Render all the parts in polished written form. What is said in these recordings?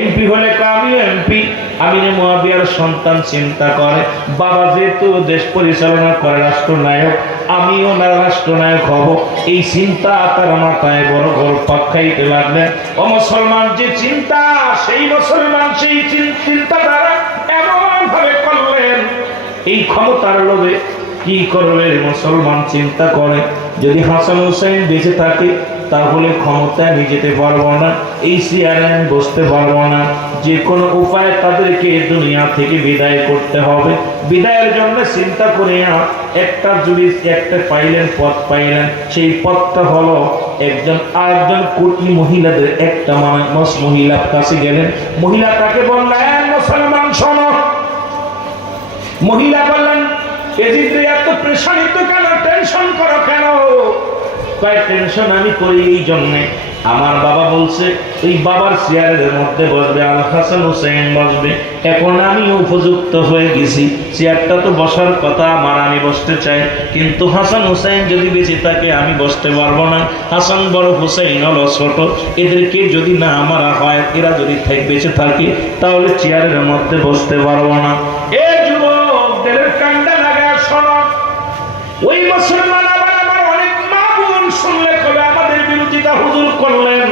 MP হলে আমিও MP. আমির মুয়াবিয়ার সন্তান চিন্তা করে বাবা যেহেতু দেশ পরিচালনা করে রাষ্ট্রনায়ক, আমিও না রাষ্ট্রনায়ক হব, এই চিন্তা তার মাথায় বড় বড় পাক খাইতে লাগলেন। ও মুসলমান, যে চিন্তা সেই মুসলমান সেই চিন্তা দ্বারা এমন ভাবে করলেন, এই ক্ষমতার লোভে কি করবে মুসলমান চিন্তা করে, যদি হাসান হোসেন বেঁচে থাকে তাহলে ক্ষমতায় নিয়ে যেতে পারবো না, এই চেয়ারে বসতে পারবো না, যে কোনো উপায়ে তাদেরকে দুনিয়া থেকে বিদায় করতে হবে। বিদায়ের জন্য চিন্তা করে একটা পাইলেন, পথ পাইলেন। সেই পথটা হলো আরেকজন কোটি মহিলাদের একটা মানুষ মহিলার কাছে গেলেন। মহিলা তাকে বললেন, মুসলমান শোনো। মহিলা বললেন, এত প্রেশানিত কেন, টেনশন করো কেন? টেনশন আমি করি এই জন্যে, আমার বাবা বলছে ওই বাবার চেয়ারের মধ্যে বসবে আল হাসান হোসেন বসবে। এখন আমি উপযুক্ত হয়ে গেছি, চেয়ারটা তো বসার কথা আমার, আমি বসতে চাই, কিন্তু হাসান হোসেন যদি বেঁচে থাকে আমি বসতে পারবো না। হাসান বড়, হোসেন হলো ছোট, এদেরকে যদি না মারা হয়, এরা যদি বেঁচে থাকে তাহলে চেয়ারের মধ্যে বসতে পারবো না। এ যুবকদের কান্ডা লাগা শোনো, ওই মুসলমান শুনলে কবে আমাদের বিরোধিতা হুজুর করলেন,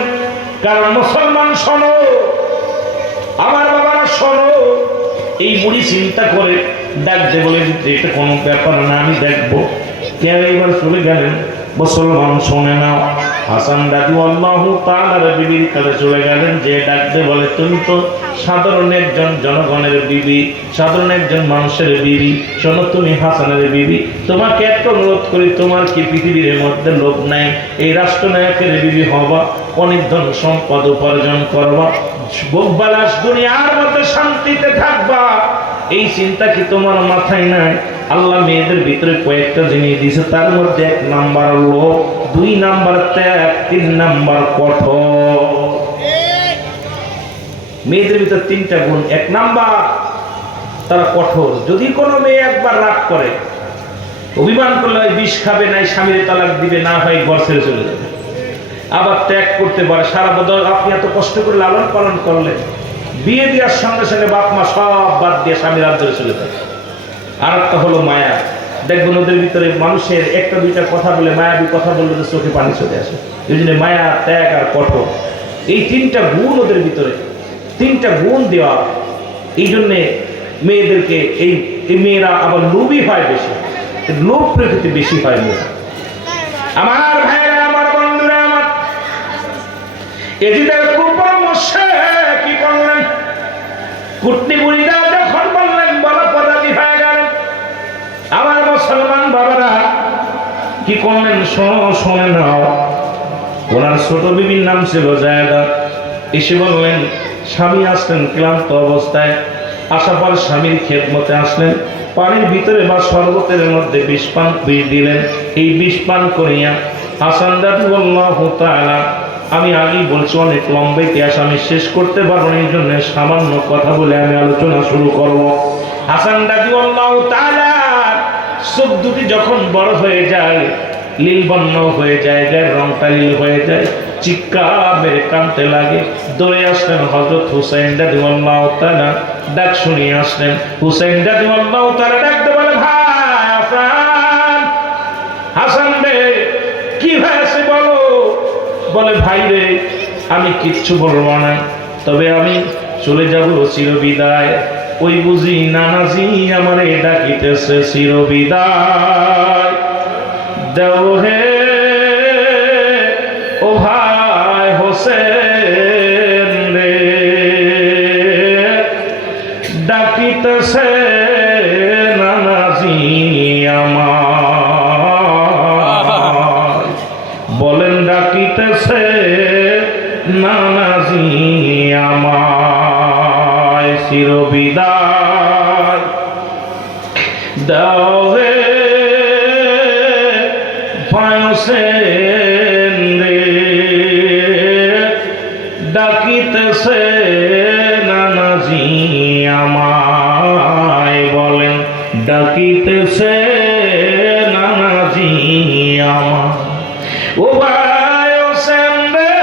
কারণ মুসলমান শোনো, আমার বাবারা শোনো। এই বুড়ি চিন্তা করে ডাকতে বলে এটা কোনো ব্যাপার না, আমি দেখবো। কেন এবার চলে গেলেন, মুসলমান শোনে নাও। হাসান রাদিয়াল্লাহু তাআলার বিবির কাছে চলে গেলেন, যে ডাকতে বলে তুমি তো সাধারণ একজন জনগণের বিবি, সাধারণ একজন মানুষের বিবি, শোনো তুমি হাসানের বিবি, তোমাকে একটা অনুরোধ করি, তোমার কি পৃথিবীর মধ্যে লোভ নাই এই রাষ্ট্রনায়কের বিবি হবা, অনেক ধন সম্পদ উপার্জন করবা, ভোগবিলাস দুনিয়ার মধ্যে শান্তিতে থাকবা, এই চিন্তা কি তোমার মাথায় নাই? আল্লাহ মেয়েদের ভিতরে কয়েকটা জিনিস দিয়েছে, তার মধ্যে 1 নাম্বার লোভ, 2 নাম্বার ত্যাগ, 3 নাম্বার কঠোর। মেয়েদের ভিতরে 3টা গুণ। 1 নাম্বার তারা কঠোর। যদি কোনো মেয়ে একবার রাগ করে, অভিমান করলে হয় বিষ খাবে, নাই স্বামীর তালাক দিবে, না হয় ঘর ছেড়ে চলে যাবে। আবার ত্যাগ করতে পারে, সারা বদল আপনি এত কষ্ট করে লালন পালন করলেন, বিয়ে দেওয়ার সঙ্গে সঙ্গে বাপ মা সব বাদ দিয়ে স্বামীর হাত ধরে চলে যায়। আর একটা হলো মায়া। দেখবেন ওদের ভিতরে মানুষের 1টা 2টা কথা বলে, মায়াবী কথা বললে তো চোখে পানি চলে আসে। এই জন্য মায়া, ত্যাগ আর কঠোর, এই 3টা গুণ ওদের ভিতরে, 3টা গুণ দেওয়া। এই জন্যে মেয়েদেরকে এই মেয়েরা আবার লোভী হয় বেশি, লোভ প্রকৃতি বেশি হয় মেয়েরা। আমার ভাইরা, আমার বন্ধুরা, আমার এজিদের কুপরামর্শ কি করলেন, কুটনি বুড়িদা যখন বললেন বড় পদাজি হয়ে গেল। আমার মুসলমান বাবারা কি করলেন, শোনে নাও। ওনার ছোট বিবির নাম ছিল জায়দা। এসে বললেন, স্বামী আসলেন ক্লান্ত অবস্থায়, আসার পর স্বামীর খেদমতে আসলেন, পানির ভিতরে বা শরবতের মধ্যে বিষ দিলেন। এই বিষ পান করিয়া হাসান রাদিয়াল্লাহু তাআলা, আমি আগেই বলছি অনেক লম্বা ইতিহাস, আমি শেষ করতে পারবো না, এই জন্য সামান্য কথা বলে আমি আলোচনা শুরু করব। হাসান রাদিয়াল্লাহু তাআলা চোখ দুটি যখন বড় হয়ে যায়, নীলবর্ণ হয়ে যায়, গায়ের রংটা নীল হয়ে যায়, চিৎকার মেরে কাঁদতে লাগে। দৌড়ে আসলেন হযরত হুসাইন রাদিয়াল্লাহু তাআলা, ডাক শুনিয়ে আসলেন। হুসাইন রাদিয়াল্লাহু তাআলা ডাকতে বলে, ভাই হাসান, হাসান রে কি হয়েছে বলো? বলে, ভাই রে আমি কিচ্ছু বলবো না, তবে আমি চলে যাব চিরবিদায়। ওই বুঝি নানাজি আমারে ডাকিতেছে চিরবিদায় দেও হে ও ভাই হোসেন রে, ডাকিতেছে নানাজি আমার। বলেন, ডাকিতেছে নানাজি আমায়, চিরবিদায় দাও হে ভাই হোসেন রে, ডাকিতেছে নানাজি আমায়। বলেন, ডাকিতেছে নানাজি আমায়। ও ভাই হোসেন রে,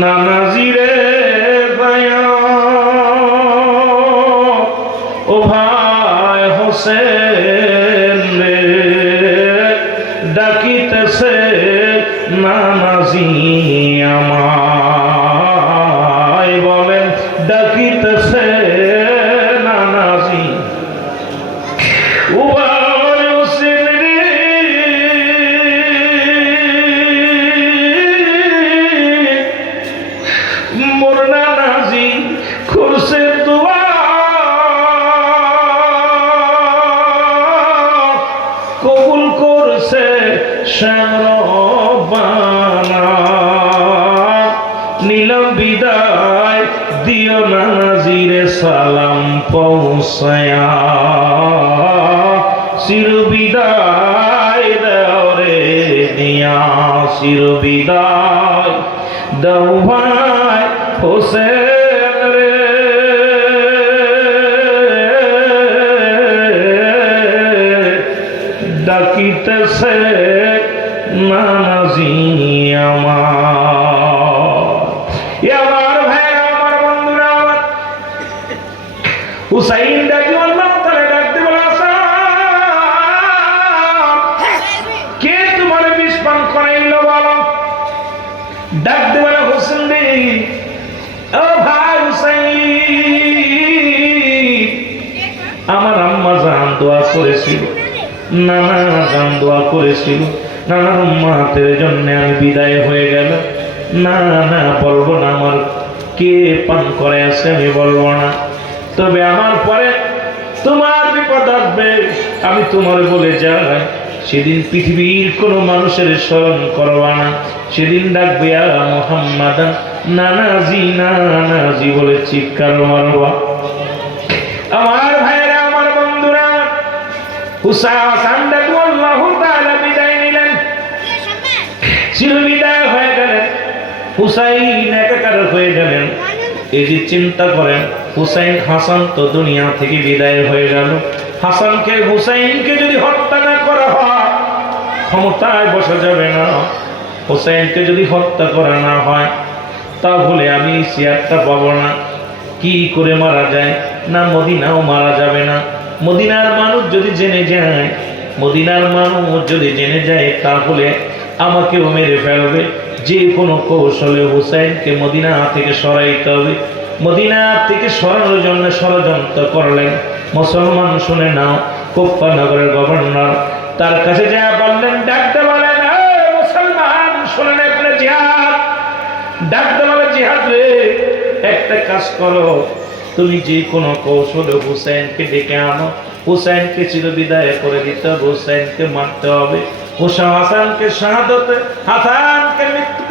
নানাজিরে দয়া ও ভাই হোসেন রে ডাকিতেছে নানাজি আমায় বলেন ডাকিতেছে নানাজি ও ভাই হোসেন রে মোর নানাজি করছে দোয়া কবুল করছে শ্যামরবানা নীলম বিদায় দিও নানাজিরে সালাম পৌঁছায়া চির বিদায় দাও রে দিয়া চির বিদায় দাও ভাই হোসেন রে ডাকিতেছে নানাজি আমার ভাই আমার বন্ধুরা আমার হুসাইন ডাকি আল্লাহ তাআলা ডাকতে বলে কে তোমার বিষ পান করাইলো বলো ডাকতে বলে হোসেন রে ও ভাই হুসাইন আমার আম্মা জান দোয়া করেছিল নানা জান দোয়া করেছিল নানার উম্মাতের জন্য আমি বিদায় হয়ে গেল না না বলবো না আমার কে পান করে আছে আমি বলবো না তবে আমার পরে তোমার বিপদ আসবে আমি তোমার বলে যাই সেদিন পৃথিবীর কোনো মানুষের স্মরণ করবা না সেদিন ডাকবে মুহাম্মাদ নানাজি নানাজি বলে চিৎকার মারবা আমার ভাইরা আমার বন্ধুরা হুসাইন ডাকু আল্লাহু তাআলা বিদায় নিলেন চির বিদায় হয়ে গেলেন হুসাইন একাকার হয়ে গেলেন এই যে চিন্তা করেন হুসাইন হাসান তো দুনিয়া থেকে বিদায় হয়ে গেল হাসানকে হুসাইনকে যদি হত্যা না করা হয় ক্ষমতায় বসা যাবে না হুসাইনকে যদি হত্যা করা না হয় তাহলে আমি চেয়ারটা পাবো না কি করে মারা যায় না মদিনাও মারা যাবে না মদিনার মানুষ যদি জেনে যায় মদিনার মানুষ যদি জেনে যায় তাহলে আমাকেও মেরে ফেলবে যে কোনো কৌশলে হুসাইনকে মদিনা থেকে সরাইতে হবে মদিনা থেকে সরানোর জন্য ষড়যন্ত্র করলেন মুসলমান শুনে নাও কুফা নগরের গভর্নর তার কাছে যা বললেন ডাকতে বলেন মুসলমান শুনেন আপনি জিহাদ ডাকতে বলে জিহাদ রে একটা কাজ করো তুমি যে কোনো কৌশলে হুসাইনকে ডেকে আনো হুসাইনকে চিরবিদায় করে দিতে হবে হুসাইনকে মারতে হবে হাসানকে শাহাদতে হাসানকে মৃত্যু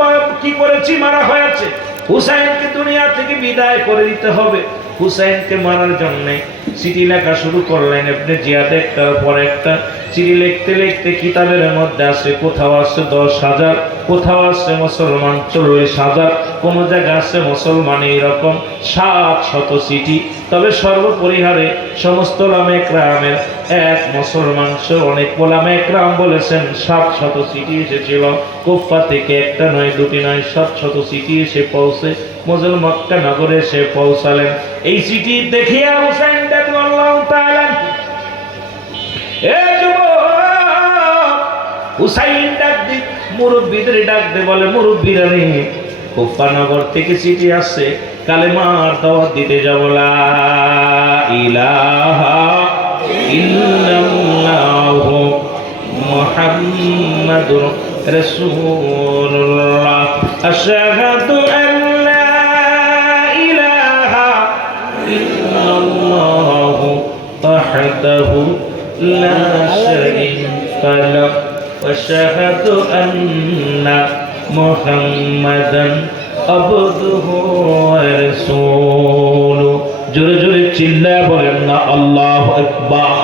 কি করেছি মারা হয়েছে হুসাইনকে দুনিয়া থেকে বিদায় করে দিতে হবে হুসাইনকে মারার জন্য চিঠি লেখা শুরু করলেন আপনি জিহাদ একটার পর একটা চিঠি লিখতে লিখতে কিতাবের মধ্যে আছে কোথাও আছে 10,000 কোথাও আছে মুসলমান 40,000 কোন জায়গায় আছে মুসলমান এইরকম 700 চিঠি তবে সর্বপরিহারে সমস্ত ওলামা একরামের এক মুসলমান সহ অনেক ওলামা একরাম বলেছেন 700 চিঠি এসেছিল কুফা থেকে একটা নয় দুটি নয় 700 চিঠি এসে পৌঁছে মুসলমান মক্কা নগরে এসে পৌঁছালেন এই চিঠি দেখিয়া হুসাইন রাদিয়াল্লাহু তাআলা হুসাইন ডাক দি মুরব্বিদের ডাক দে বলে মুরব্বিরা রে কুফা নগর থেকে চিঠি আসছে কালেমার দাওয়াত দিতে যাব লা ইলাহা ইল্লাল্লাহু মুহাম্মাদুর রাসূলুল্লাহ আশহাদু আন লা ইলাহা ইল্লাল্লাহু ওয়াহদাহু লা শারীকা লাহু واشهد ان محمدا عبده ورسوله জোরে জোরে চিল্লায় বলেন না আল্লাহু আকবার